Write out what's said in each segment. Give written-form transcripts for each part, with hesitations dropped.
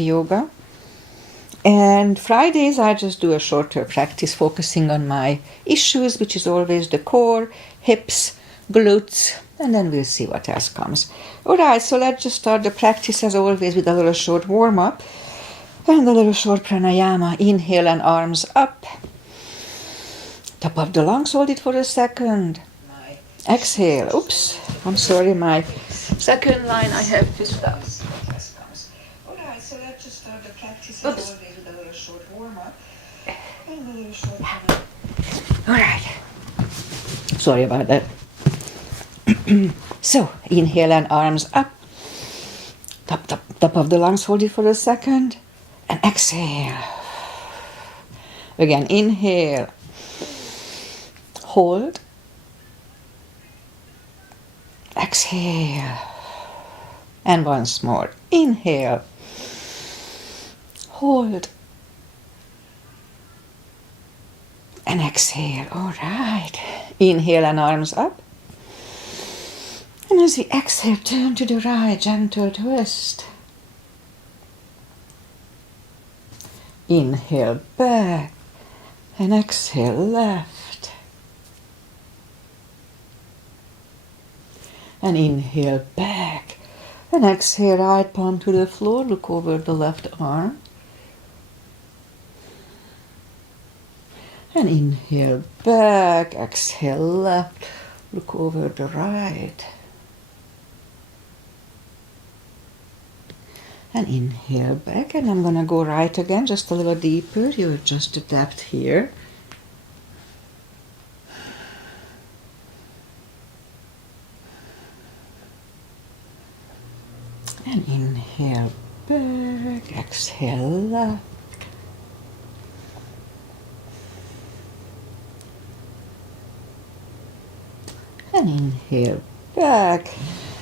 yoga. And Fridays I just do a shorter practice focusing on my issues, which is always the core, hips, glutes, and then we'll see what else comes. Alright, so let's just start the practice as always with a little short warm-up and a little short pranayama. Inhale and arms up. Top of the lungs, hold it for a second. Exhale. Oops, I'm sorry, my second line I have to stop. Alright, so let's just start the practice as always with a little short warm-up and a little short pranayama. Alright, sorry about that. So, inhale and arms up. Top of the lungs, hold it for a second. And exhale. Again, inhale. Hold. Exhale. And once more. Inhale. Hold. And exhale. All right. Inhale and arms up. And as we exhale, turn to the right, gentle twist. Inhale back. And exhale left. And inhale back. And exhale right palm to the floor. Look over the left arm. And inhale back. Exhale left. Look over the right. And inhale back, and I'm gonna go right again, just a little deeper. You adjust the depth here. And inhale back, exhale left. And inhale back.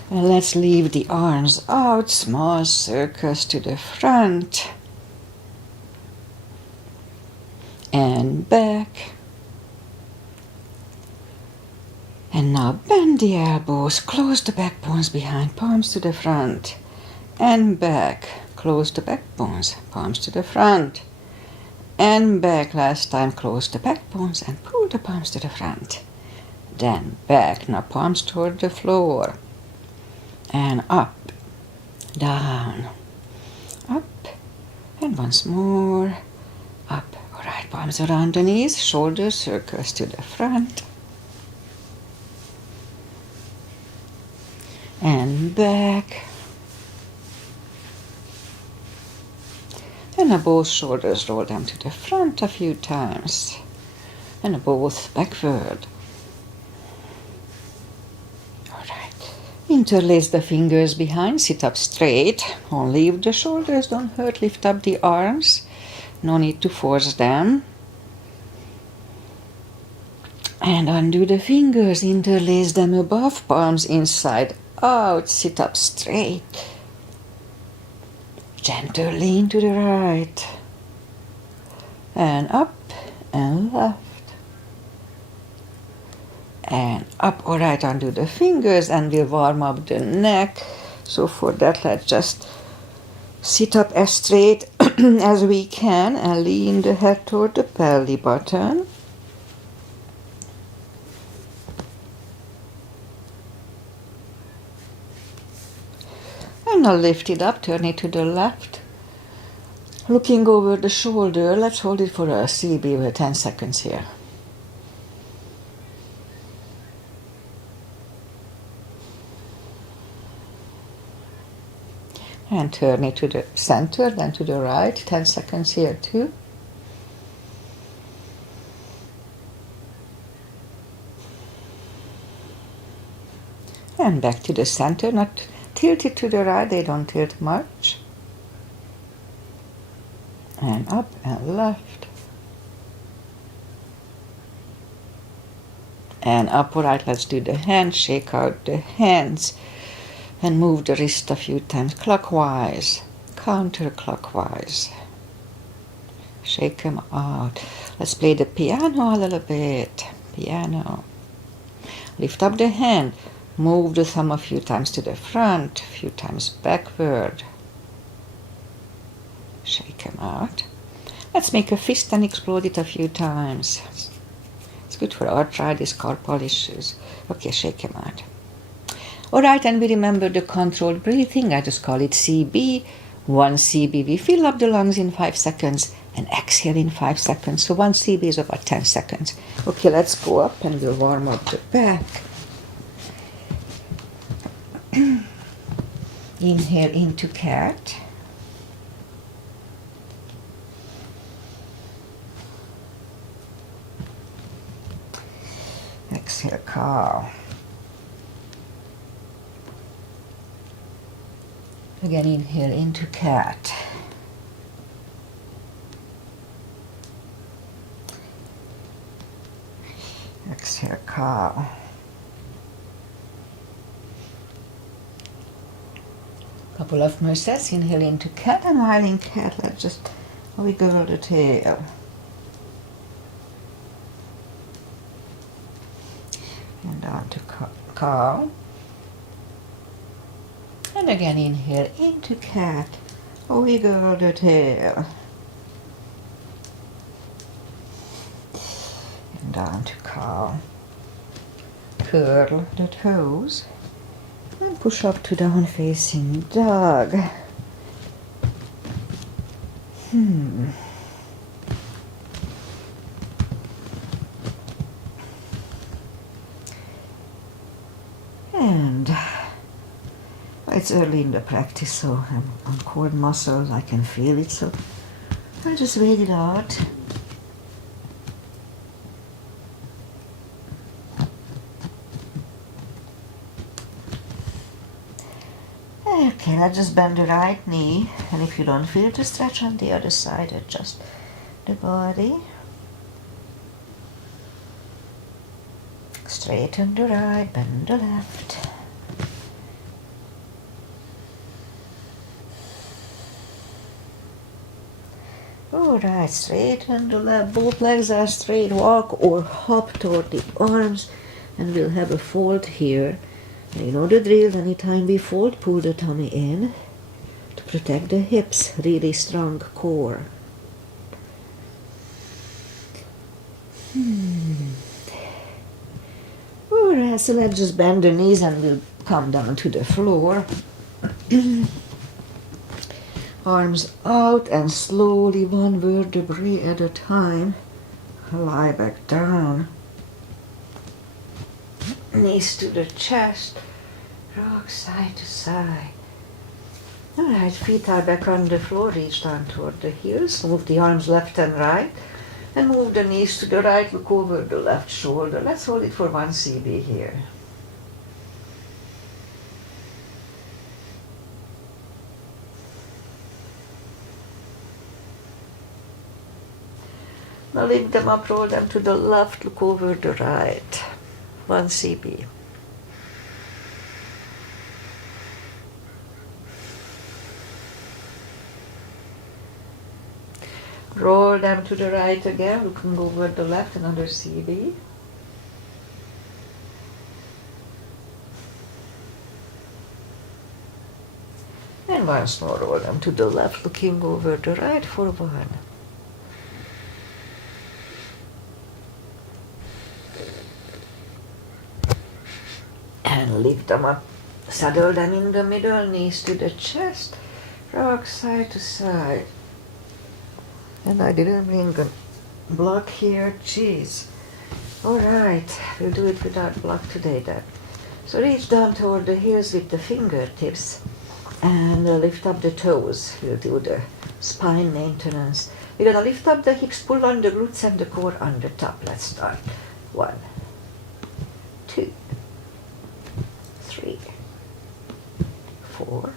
And let's leave the arms out, small circles to the front. And back. And now bend the elbows, close the back bones behind, palms to the front. And back, close the back bones, palms to the front. And back, last time, close the back bones and pull the palms to the front. Then back, now palms toward the floor. And up, down, up, and once more, up. All right, palms around the knees, shoulders, circles to the front. And back. And both shoulders roll them to the front a few times. And both backward. Interlace the fingers behind, sit up straight. Don't leave the shoulders, don't hurt, lift up the arms. No need to force them. And undo the fingers, interlace them above, palms inside out, sit up straight. Gentle lean to the right. And up and left. And up, all right, undo the fingers, and we'll warm up the neck. So for that, let's just sit up as straight as we can and lean the head toward the belly button. And now lift it up, turn it to the left. Looking over the shoulder, let's hold it for a CB with 10 seconds here. And turn it to the center, then to the right, 10 seconds here too. And back to the center, not tilt it to the right, they don't tilt much. And up and left. And up, all right, let's do the hands, shake out the hands. And move the wrist a few times clockwise, counterclockwise. Shake them out. Let's play the piano a little bit. Piano. Lift up the hand. Move the thumb a few times to the front, a few times backward. Shake them out. Let's make a fist and explode it a few times. It's good for arthritis, carpal issues. Okay, shake them out. Alright, and we remember the controlled breathing. I just call it CB. 1 CB, we fill up the lungs in 5 seconds and exhale in 5 seconds. So 1 CB is about 10 seconds. Okay, let's go up and we'll warm up the back. Inhale into cat. Exhale, cow. Again, inhale into cat. Exhale, cow. Couple of more sets. Inhale into cat, and while in cat, let's just wiggle the tail. And down to cow. And again, inhale into cat, wiggle the tail. And down to cow. Curl the toes. And push up to down facing dog. And it's early in the practice, so I'm on core muscles, I can feel it, so I just wait it out. Okay, let's just bend the right knee, and if you don't feel it, just stretch on the other side, adjust the body. Straighten the right, bend the left. Alright, straighten the left, both legs are straight, walk or hop toward the arms, and we'll have a fold here. You know the drill, anytime we fold, pull the tummy in to protect the hips, really strong core. Alright, so let's just bend the knees and we'll come down to the floor. Arms out and slowly, one vertebrae at a time, lie back down. Knees to the chest, rock side to side. Alright, feet are back on the floor, reach down toward the heels, move the arms left and right, and move the knees to the right, look over the left shoulder. Let's hold it for 1 CB here. Now lift them up, roll them to the left, look over the right. 1 CB. Roll them to the right again, looking over the left, another CB. And once more, roll them to the left, looking over the right for 1. And lift them up, saddle them in the middle, knees to the chest, rock side to side. And I didn't bring a block here, jeez. Alright, we'll do it without block today then. So reach down toward the heels with the fingertips and lift up the toes. We'll do the spine maintenance. We're gonna lift up the hips, pull on the glutes and the core on the top. Let's start. 1, 2, 3, 4,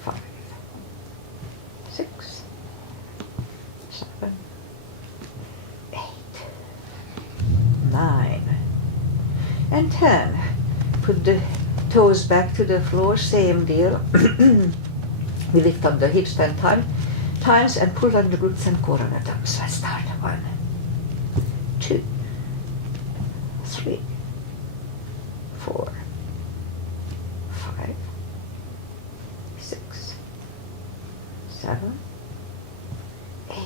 5, 6, 7, 8, 9, and 10. Put the toes back to the floor, same deal. We lift up the hips 10 times and pull on the glutes and core on the top. So let's start. 1, 2, 3, 4, 5, 6, 7, 8,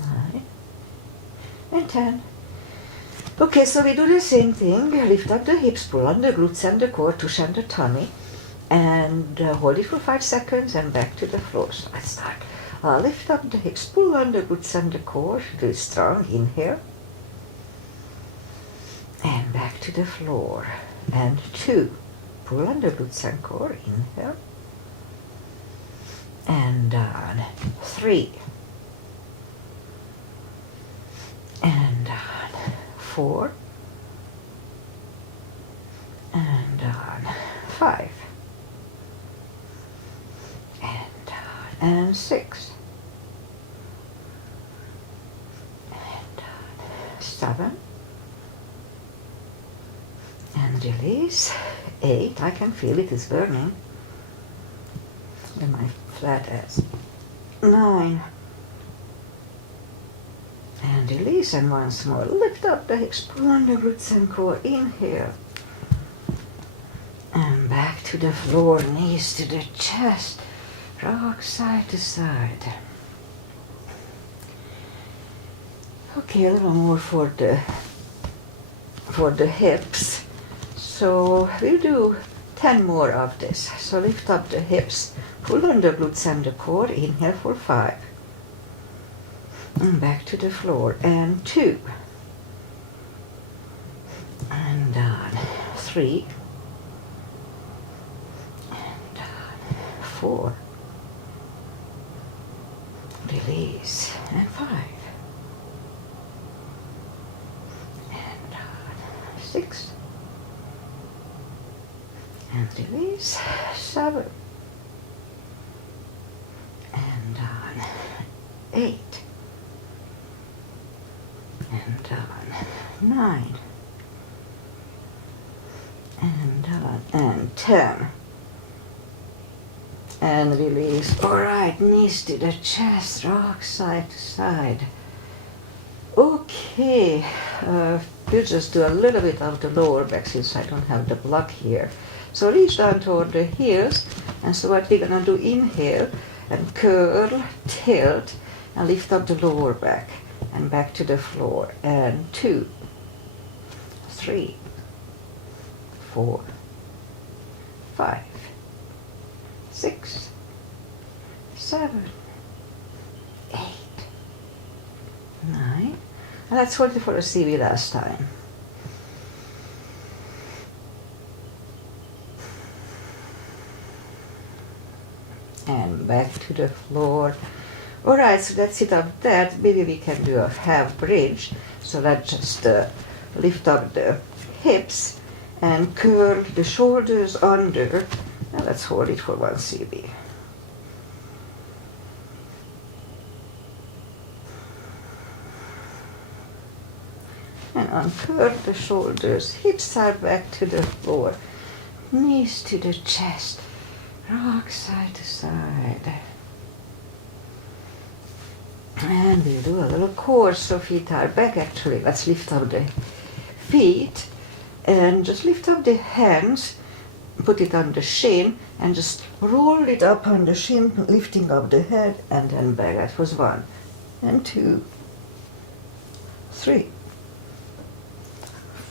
9, and 10. Okay, so we do the same thing. Lift up the hips, pull on the glutes and the core, tush and the tummy, and hold it for 5 seconds and back to the floor. So let's start. Lift up the hips, pull on the glutes and the core, do it strong, inhale, and back to the floor. And 2, pull on the glutes and core, inhale, and down. 3, and down. 4, and down. 5, and down. And 6, and down. 7, and release. 8, I can feel it is burning in my flat ass. 9, and release, and once more. Lift up the hips, pull on the glutes and core, inhale. And back to the floor, knees to the chest, rock side to side. Okay, a little more for the hips. So we'll do 10 more of this. So lift up the hips, pull on the glutes and the core, inhale for 5. And back to the floor, and 2, and down. 3, and down. 4, release, and 5, and down. 6, and release. 7, and down. 8, and down. 9, and down. And 10, and release. All right, knees to the chest, rock side to side. Okay, we'll just do a little bit of the lower back since I don't have the block here. So reach down toward the heels, and so what we're gonna do, inhale and curl, tilt, and lift up the lower back and back to the floor. And 2, 3, 4, 5, 6, 7, 8, 9. And let's hold it for a CV last time. And back to the floor. Alright, so that's it of that. Maybe we can do a half bridge. So let's just lift up the hips and curl the shoulders under. And let's hold it for 1 CV. And uncurl the shoulders, hips are back to the floor, knees to the chest, rock side to side. And we'll do a little core, so feet are back actually. Let's lift up the feet and just lift up the hands, put it on the shin and just roll it up on the shin, lifting up the head and then back. That was 1 and 2, 3,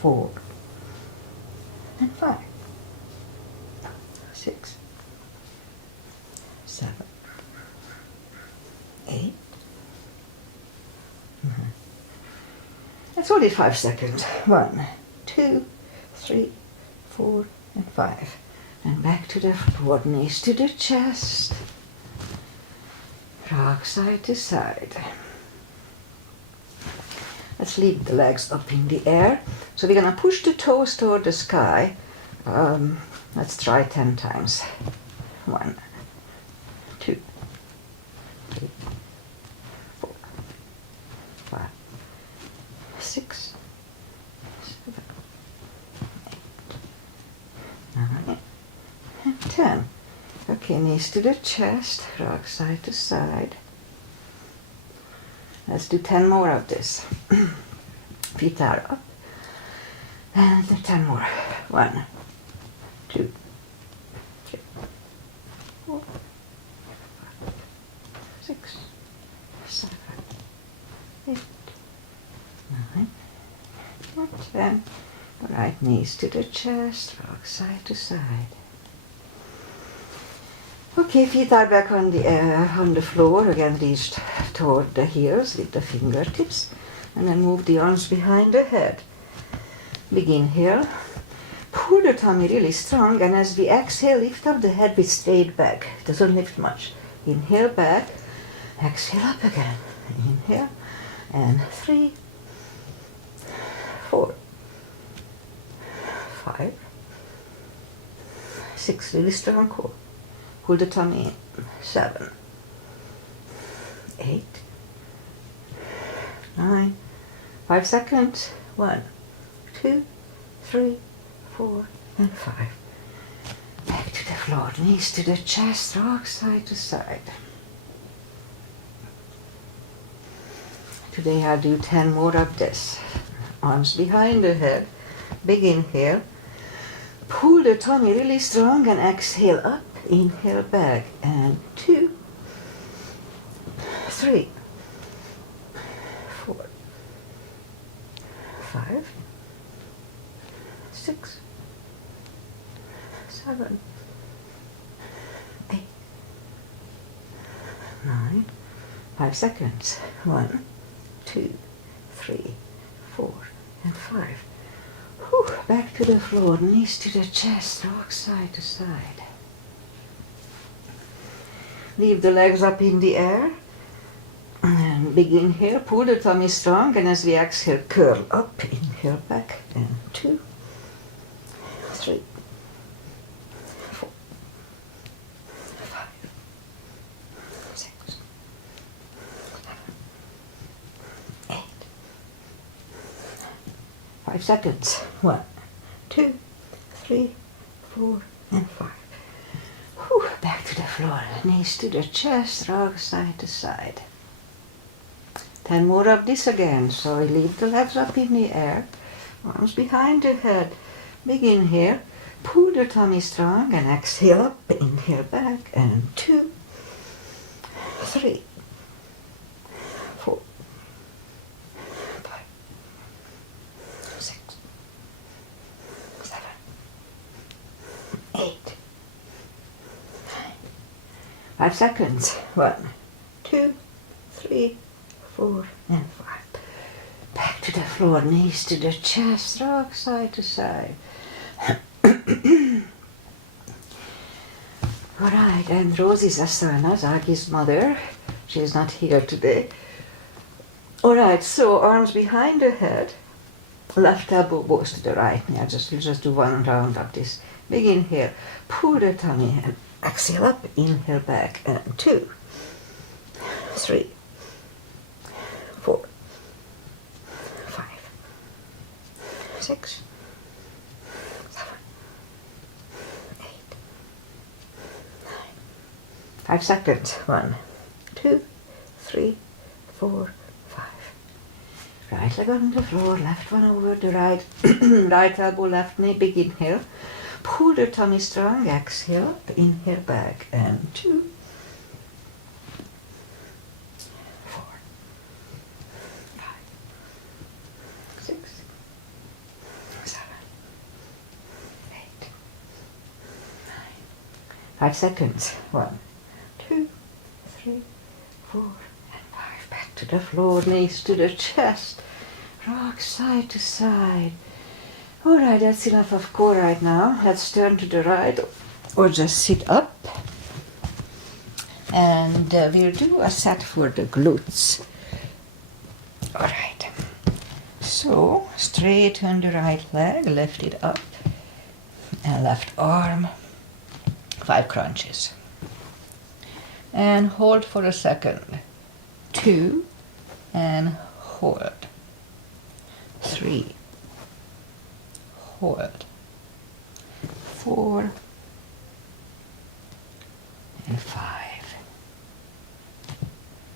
4, and 5, 6, 7, 8, 9. That's only 5 seconds. 1, 2, 3, 4, and 5. And back to the floor, knees to the chest, rock side to side. Let's leave the legs up in the air. So we're gonna push the toes toward the sky. Let's try 10 times. 1, 2, 3, 4, 5, 6, 7, 8, 9, and 10. Okay, knees to the chest, rock side to side. Let's do 10 more of this. Feet are up. And 10 more. 1, 2, 3, 4, and right knees to the chest, rock side to side. Okay, feet are back on the floor, again reached toward the heels with the fingertips, and then move the arms behind the head. Begin here. Pull the tummy really strong, and as we exhale, lift up the head with straight back. It doesn't lift much. Inhale back, exhale up again. Inhale, and 3, 4, 5, 6, really strong core. Pull the tummy in. 7, 8, 9, 5 seconds. 1, 2, 3, 4, and 5. Back to the floor, knees to the chest, rock side to side. Today I'll do 10 more of this. Arms behind the head. Begin here. Pull the tummy really strong and exhale up. Inhale back, and 2, 3, 4, 5, 6, 7, 8, 9, 5 seconds. 1, 2, 3, 4, and 5. Whew. Back to the floor, knees to the chest, rock side to side. Leave the legs up in the air. And begin here. Pull the tummy strong, and as we exhale, curl up. Inhale back, and 2, 3, 4, 5, 6, 7, 8. 5 seconds. 1, 2, 3, 4, and 5. Whew. Back to the floor. Knees to the chest, rock side to side. 10 more of this again. So we leave the legs up in the air, arms behind the head. Begin here. Pull the tummy strong and exhale up. Inhale back, and 2, 3, 4, 5, 6, 7, 8, 9. 5 seconds. 1, 2, 3, 4, and 5. Back to the floor, knees to the chest, rock side to side. Alright, and Rosie's asana, Zagi's mother. She's not here today. Alright, so arms behind the head, left elbow goes to the right knee. We'll just do one round of this. Begin here. Pull the tummy and exhale up, inhale back, and 2, 3, 4, 5, 6, 7, 8, 9. 5 seconds. 1, 2, 3, 4, 5. Right leg on the floor, left one over the right, right elbow, left knee. Begin here. Pull the tummy strong, exhale up, inhale back, and 2, 4, 5, 6, 7, 8, 9. 5 seconds. 1, 2, 3, 4, and 5. Back to the floor, knees to the chest, rock side to side. Alright, that's enough of core right now. Let's turn to the right, or just sit up. And we'll do a set for the glutes. Alright. So, straighten the right leg, lift it up, and left arm. 5 crunches. And hold for a second. 2, and hold. 3. Hold. 4 and 5.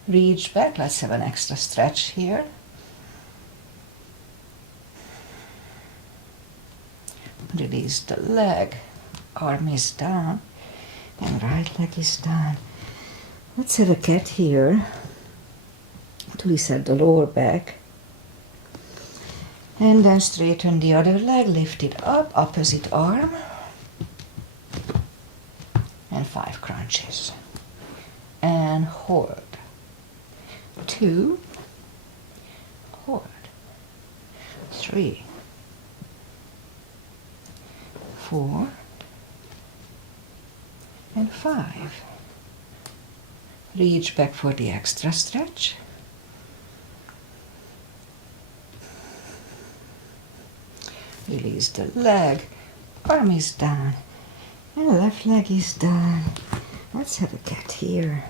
Reach back. Let's have an extra stretch here. Release the leg. Arm is down and right leg is down. Let's have a cat here to reset the lower back. And then straighten the other leg, lift it up, opposite arm. And 5 crunches. And hold. 2, hold. 3, 4, and 5. Reach back for the extra stretch. Release the leg, arm is down, and left leg is down. Let's have a cat here.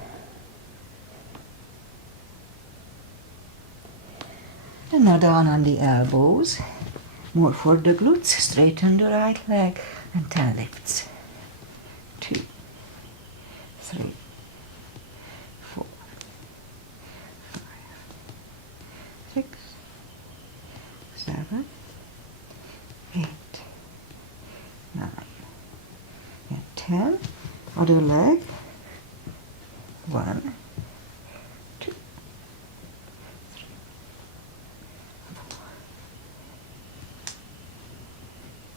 And now down on the elbows, more for the glutes, straighten the right leg, and 10 lifts. 2, 3, 4, 5, 6, 7, 8, 9, and 10. Other leg. 1, 2, 3, 4,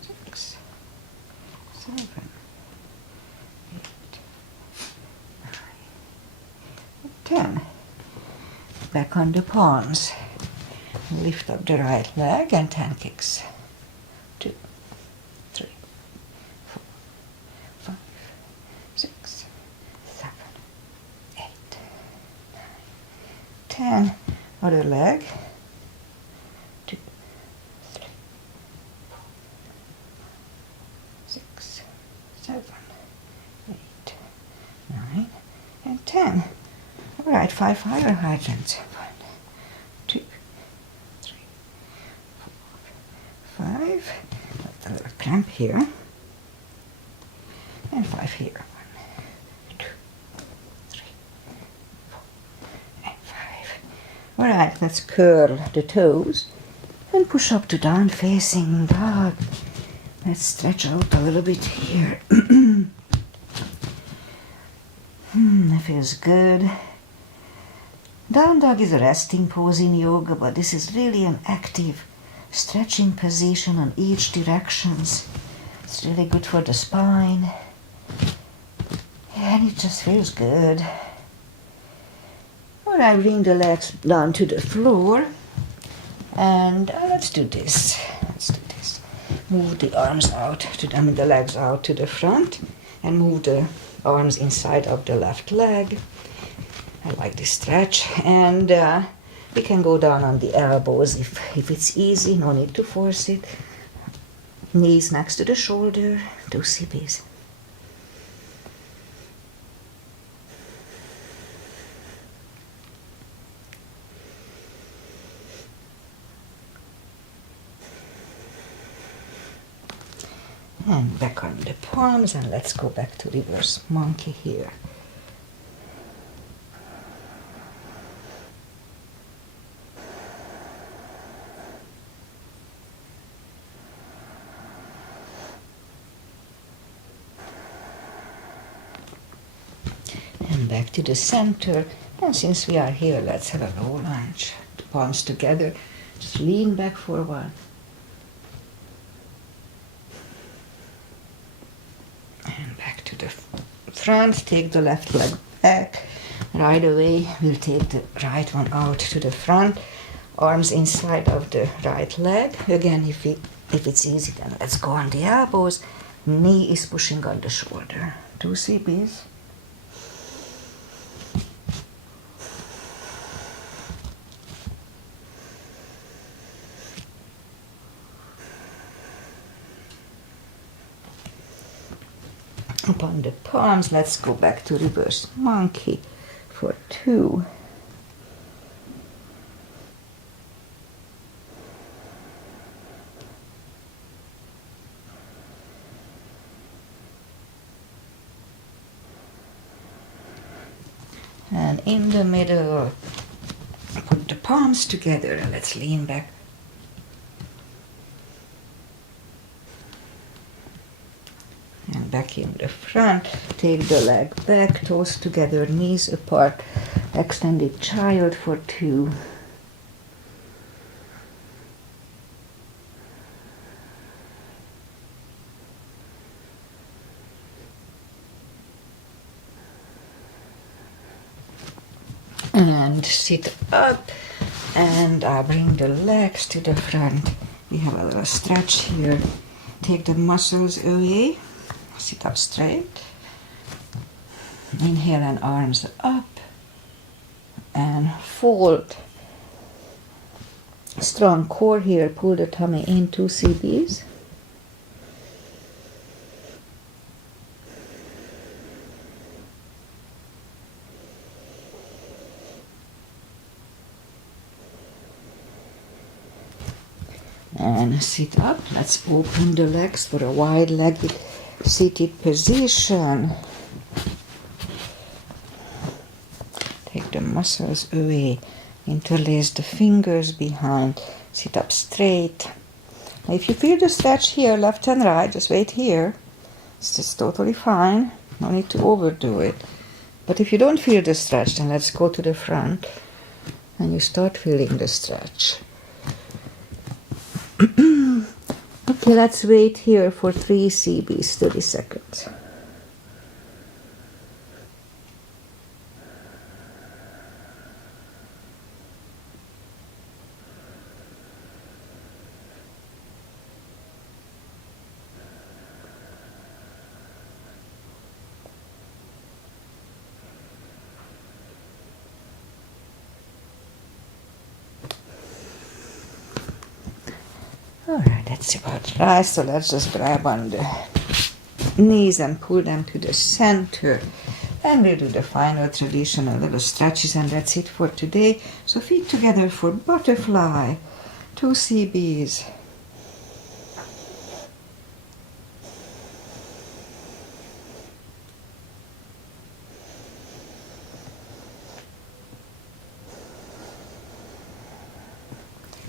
6, 7, 8, 9, 10. Back on the palms. Lift up the right leg and 10 kicks. 2, 3, 4, 5, 6, 7, 8, 9, 10. Other leg. 2, 3, 4, 6, 7, 8, 9, and 10. All right, 5 fire hydrants. 1, 2, 3, 4, 5. A little cramp here. And 5 here. 1, 2, 3, 4, and 5. All right, let's curl the toes and push up to down facing dog. Let's stretch out a little bit here. That feels good. Down dog is a resting pose in yoga, but this is really an active stretching position on each directions. It's really good for the spine. And it just feels good. All right, bring the legs down to the floor. And let's do this. Let's do this. Move the arms out, the legs out to the front. And move the arms inside of the left leg. I like this stretch. And we can go down on the elbows if it's easy. No need to force it. Knees next to the shoulder. 2 CPs. And back on the palms, and let's go back to reverse monkey here. And back to the center. And since we are here, let's have a low lunge. The palms together. Just lean back for a while. And back to the front. Take the left leg back. Right away, we'll take the right one out to the front. Arms inside of the right leg. Again, if it's easy, then let's go on the elbows. Knee is pushing on the shoulder. 2 CPs. Upon the palms, let's go back to reverse monkey for 2. And in the middle, put the palms together and let's lean back. And back in the front, take the leg back, toes together, knees apart, extended child for 2. And sit up, and I bring the legs to the front. We have a little stretch here. Take the muscles away. Sit up straight. Inhale and arms up. And fold. Strong core here. Pull the tummy in, 2 CBs. And sit up. Let's open the legs for a wide-legged seated position. Take the muscles away. Interlace the fingers behind. Sit up straight. Now if you feel the stretch here, left and right, just wait here. It's just totally fine. No need to overdo it. But if you don't feel the stretch, then let's go to the front and you start feeling the stretch. Okay, let's wait here for 3 CBs, 30 seconds. Alright, that's about right. So let's just grab on the knees and pull them to the center. And we'll do the final traditional little stretches, and that's it for today. So feet together for butterfly. 2 CBs.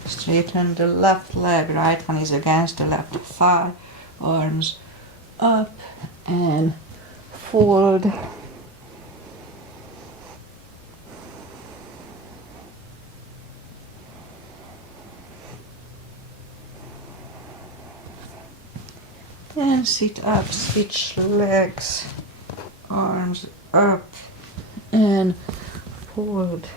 Straighten the left leg, right one is against the left thigh, arms up and fold. And sit up, switch legs, arms up and fold.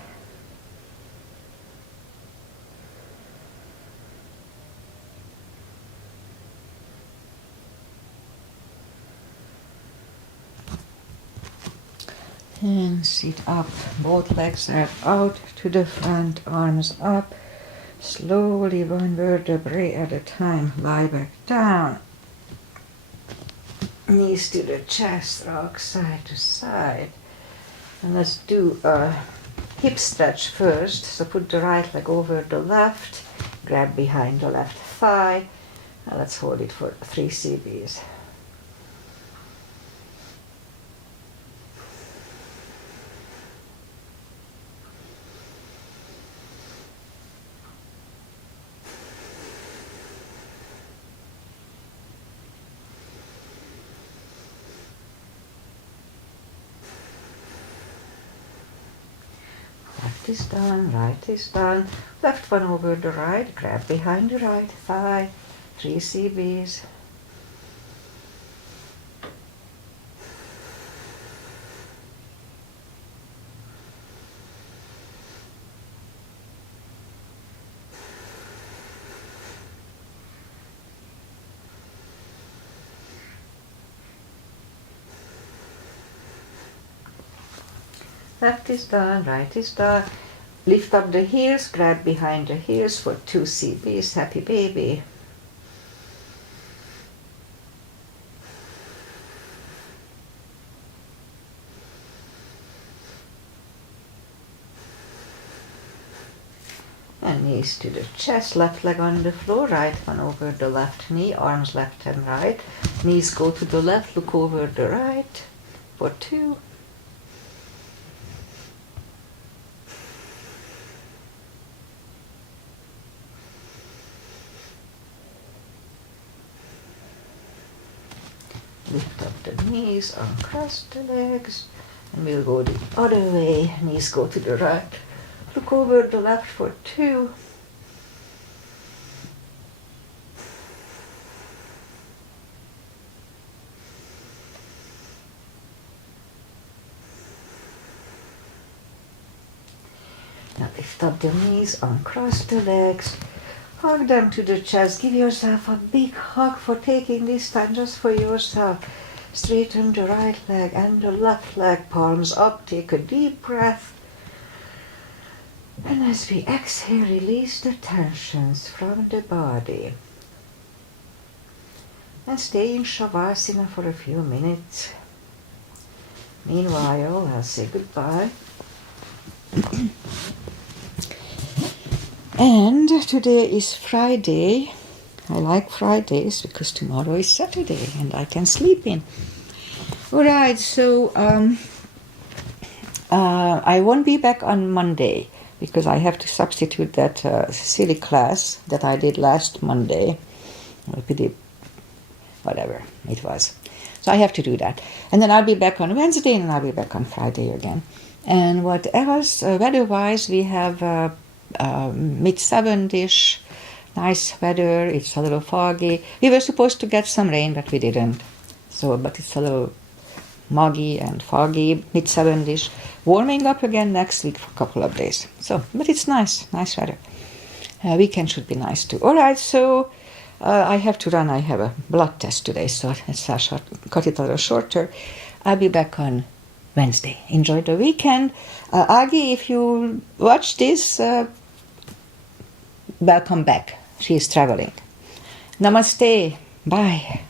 And sit up, both legs are out to the front, arms up. Slowly, one vertebrae at a time, lie back down. Knees to the chest, rock side to side. And let's do a hip stretch first. So put the right leg over the left, grab behind the left thigh, and let's hold it for 3 CBs. Left is down, right is down, left one over the right, grab behind the right thigh, 3 CBs. Left is down, right is down. Lift up the heels, grab behind the heels for 2 CBs, happy baby. And knees to the chest, left leg on the floor, right one over the left knee, arms left and right. Knees go to the left, look over the right for 2. Lift up the knees, uncross the legs, and we'll go the other way. Knees go to the right. Look over the left for 2. Now lift up the knees, uncross the legs, hug them to the chest. Give yourself a big hug for taking this time just for yourself. Straighten the right leg and the left leg, palms up. Take a deep breath. And as we exhale, release the tensions from the body. And stay in Shavasana for a few minutes. Meanwhile, I'll say goodbye. And today is Friday. I like Fridays because tomorrow is Saturday and I can sleep in. Alright, so I won't be back on Monday because I have to substitute that silly class that I did last Monday. Whatever it was. So I have to do that. And then I'll be back on Wednesday and I'll be back on Friday again. And what else? Weather-wise, we have mid-70s, nice weather. It's a little foggy. We were supposed to get some rain, but we didn't. So, but it's a little muggy and foggy, mid-70s. Warming up again next week for a couple of days. So, but it's nice weather. Weekend should be nice too. All right, so I have to run. I have a blood test today, so I'll cut it a little shorter. I'll be back on Wednesday. Enjoy the weekend. Agi, if you watch this, welcome back. She is traveling. Namaste. Bye.